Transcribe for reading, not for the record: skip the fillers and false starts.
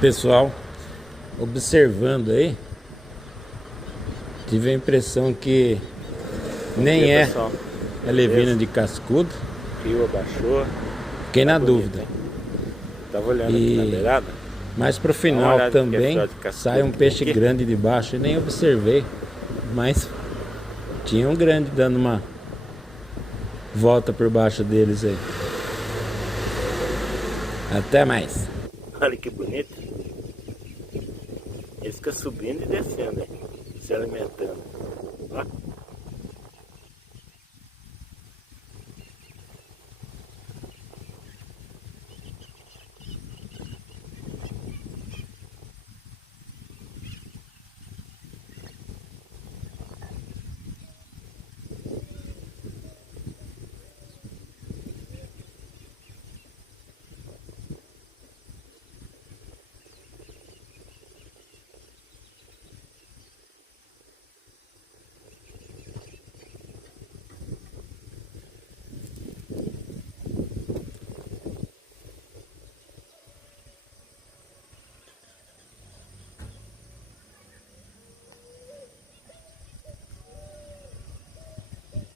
Pessoal, observando aí, tive a impressão que nem é pessoal, levina de cascudo. O rio abaixou. Fiquei na bonito, dúvida. hein? Tava olhando aqui na beirada. Mas pro Dá uma final olhada também que é só de cascudo sai um que peixe tem aqui. grande de baixo. Eu nem observei, mas tinha um grande dando uma volta por baixo deles aí. Até mais. Olha que bonito. Ele fica subindo e descendo, hein? Se alimentando. Ó.